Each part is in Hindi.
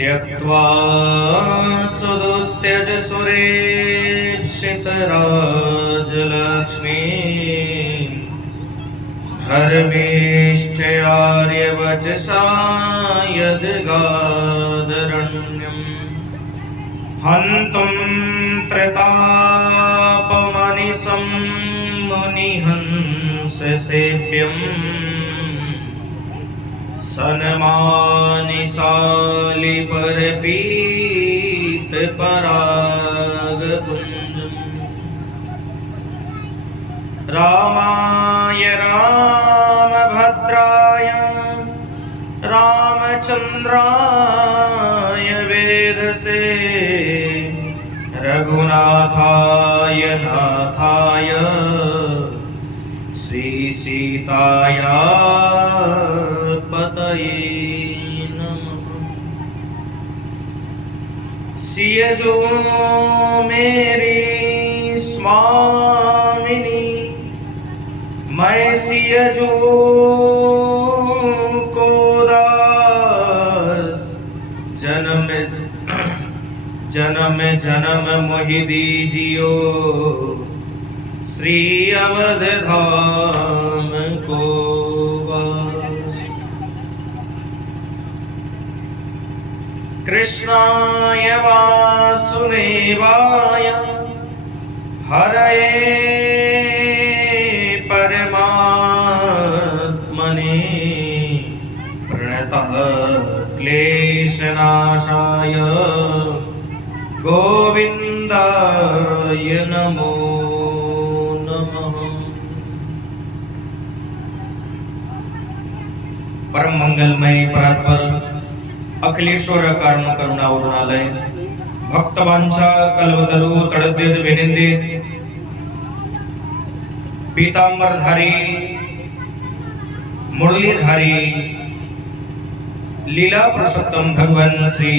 त्यक्त्वा सुदुस्त्यज सुरेप्सितराजलक्ष्मी धर्मेष्ट्यार्यवचसा यद्गादरण्यम् हन्तुं त्रितापमनिशं मुनिहंससेव्यम् सन्मानिशालिपरपीतपरागपुञ्जम् रामाय रामभद्राय रामचन्द्राय वेधसे रघुनाथाय नाथाय श्रीसीताया पतये नमः। सियजो मेरी स्वामिनी मैं सियजू को दास जन्म जन्म जन्म मोहि दीजियो श्री अवध धाम को वास। कृष्णाय वासुदेवाय हरये परमात्मने प्रणतः क्लेशनाशाय गोविन्दाय नमो नमः। परम मंगलमय परात्पर अखिलेश्वर कारण करुणा उरुणालय भक्तवांछा कल्पतरु तड़द्यत विनिंदित पीतांबरधारी मुरलीधारी लीला पुरुषोत्तम भगवान श्री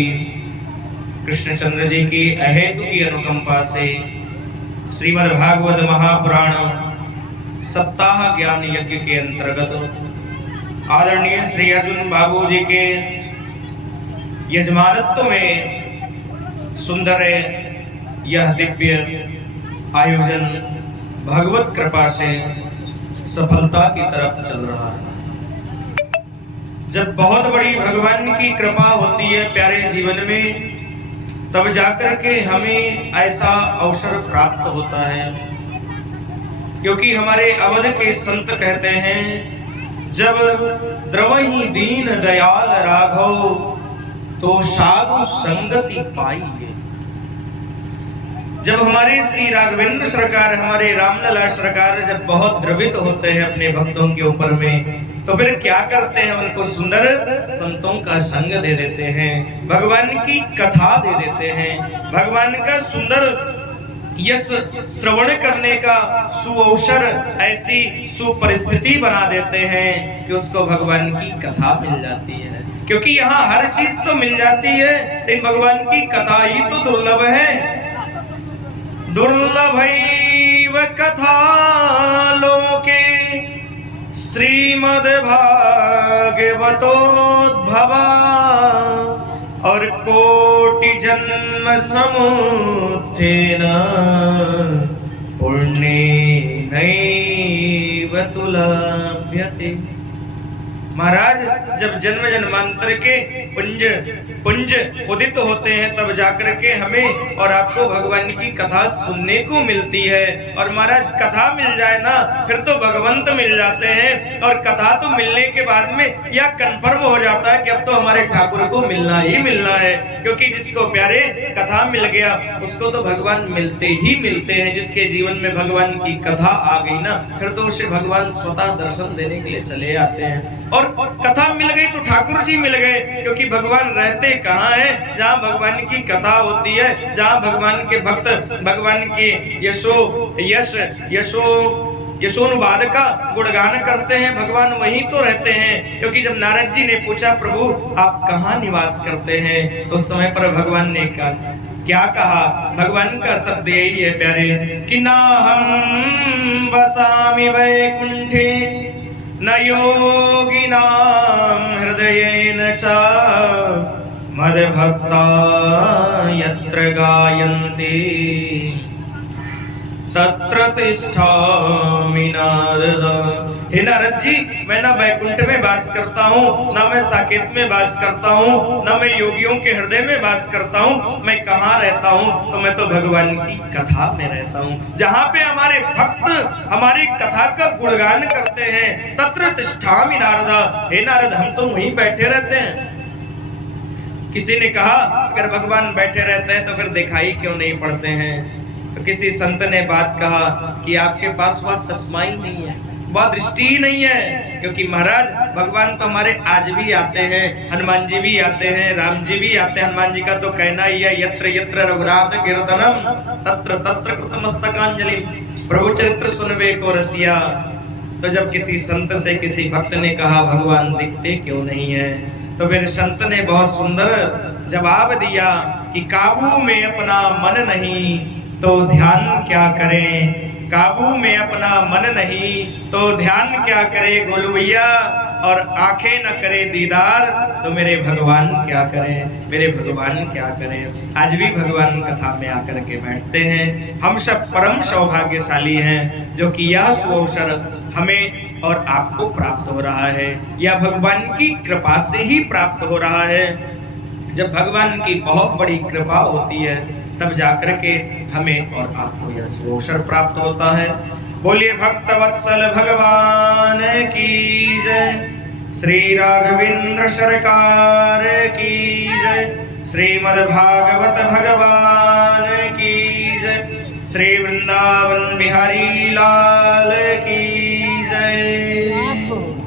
कृष्णचंद्र जी की अहेतु की अनुकंपा से श्रीमद् भागवत महापुराण सप्ताह ज्ञान यज्ञ के अंतर्गत आदरणीय श्री अर्जुन बाबू जी के यजमानत्व में सुंदर यह दिव्य आयोजन भगवत कृपा से सफलता की तरफ चल रहा है। जब बहुत बड़ी भगवान की कृपा होती है प्यारे जीवन में, तब जाकर के हमें ऐसा अवसर प्राप्त होता है। क्योंकि हमारे अवध के संत कहते हैं, जब द्रवहि दीन दयाल राघव तो साधु संगति पाइए। जब हमारे श्री राघवेंद्र सरकार, हमारे रामलला सरकार जब बहुत द्रवित होते हैं अपने भक्तों के ऊपर में, तो फिर क्या करते हैं, उनको सुंदर संतों का संग दे देते हैं, भगवान की कथा दे देते हैं, भगवान का सुंदर यश श्रवण करने का सुअवसर, ऐसी सुपरिस्थिति बना देते हैं कि उसको भगवान की कथा मिल जाती है। क्योंकि यहाँ हर चीज तो मिल जाती है, लेकिन भगवान की कथा ही तो दुर्लभ है। दुर्लभैव कथा लोके श्रीमद्भागवतोद्भवा और कोटि जन्म समुत्थेन पुण्येनैव तुलभ्यते। महाराज, जब जन्म जन्मांतर के पुंज उदित होते हैं, तब जाकर के हमें और आपको भगवान की कथा सुनने को मिलती है। और महाराज, कथा मिल जाए ना, फिर तो भगवंत मिल जाते हैं। और कथा तो मिलने के बाद में यह कन्फर्म हो जाता है कि अब तो हमारे ठाकुर को मिलना ही मिलना है। क्योंकि जिसको प्यारे कथा मिल गया, उसको तो भगवान मिलते ही मिलते हैं। जिसके जीवन में भगवान की कथा आ गई ना, फिर तो उसे भगवान स्वतः दर्शन देने के लिए चले आते हैं। और कथा मिल गई तो ठाकुर जी मिल गए। क्योंकि भगवान रहते कहाँ हैं? जहाँ भगवान की कथा होती है, जहाँ भगवान के भक्त भगवान के यशोनुवाद का गुणगान करते हैं, भगवान वहीं तो रहते हैं। क्योंकि जब नारद जी ने पूछा, प्रभु आप कहाँ निवास करते हैं, तो उस समय पर भगवान ने कहा, क्या कहा? भगवान का शब्द यही है प्यारे, कि ना हम बसामि वैकुंठे न योगिनां हृदयेन च मद्भक्ता यत्र गायन्ति तत्र तिष्ठामि नारद। हे नारद जी, मैं ना बैकुंठ में वास करता हूँ, ना मैं साकेत में वास करता हूँ, ना मैं योगियों के हृदय में वास करता हूँ। मैं कहाँ रहता हूँ? तो मैं तो भगवान की कथा में रहता हूँ, जहाँ पे हमारे भक्त हमारी कथा का गुणगान करते हैं। तत्र तिष्ठामि नारद। हे नारद, हम तो वहीं बैठे रहते हैं। किसी ने कहा, अगर भगवान बैठे रहते हैं तो फिर दिखाई क्यों नहीं पड़ते हैं? तो किसी संत ने बात कहा कि आपके पास वह चश्मा ही नहीं है, वह दृष्टि ही नहीं है। क्योंकि महाराज, भगवान तो हमारे आज भी आते हैं, हनुमान जी भी आते हैं, राम जी भी आते हैं। हनुमान जी का तो कहना ही है, यत्र यत्र रघुनाथ कीर्तनम तत्र तत्र कृतमस्तकांजलि। प्रभु चरित्र सुनवे को रसिया। तो जब किसी संत से किसी भक्त ने कहा, भगवान दिखते क्यों नहीं है? तो फिर संत ने बहुत सुंदर जवाब दिया कि काबू में अपना मन नहीं तो ध्यान क्या करें, काबू में अपना मन नहीं तो ध्यान क्या करे गोलू भैया, और आंखें न करे दीदार तो मेरे भगवान क्या करें, मेरे भगवान क्या करें। आज भी भगवान कथा में आकर के बैठते हैं। हम सब परम सौभाग्यशाली हैं जो कि यह सुअवसर हमें और आपको प्राप्त हो रहा है, यह भगवान की कृपा से ही प्राप्त हो रहा है। जब भगवान की बहुत बड़ी कृपा होती है तब जाकर के हमें और आपको यह सुअवसर प्राप्त होता है। बोलिए भक्त वत्सल भगवान की जय, श्री राघवेंद्र सरकार की जय, श्रीमद् भागवत भगवान की जय, श्री वृंदावन बिहारी लाल की जय।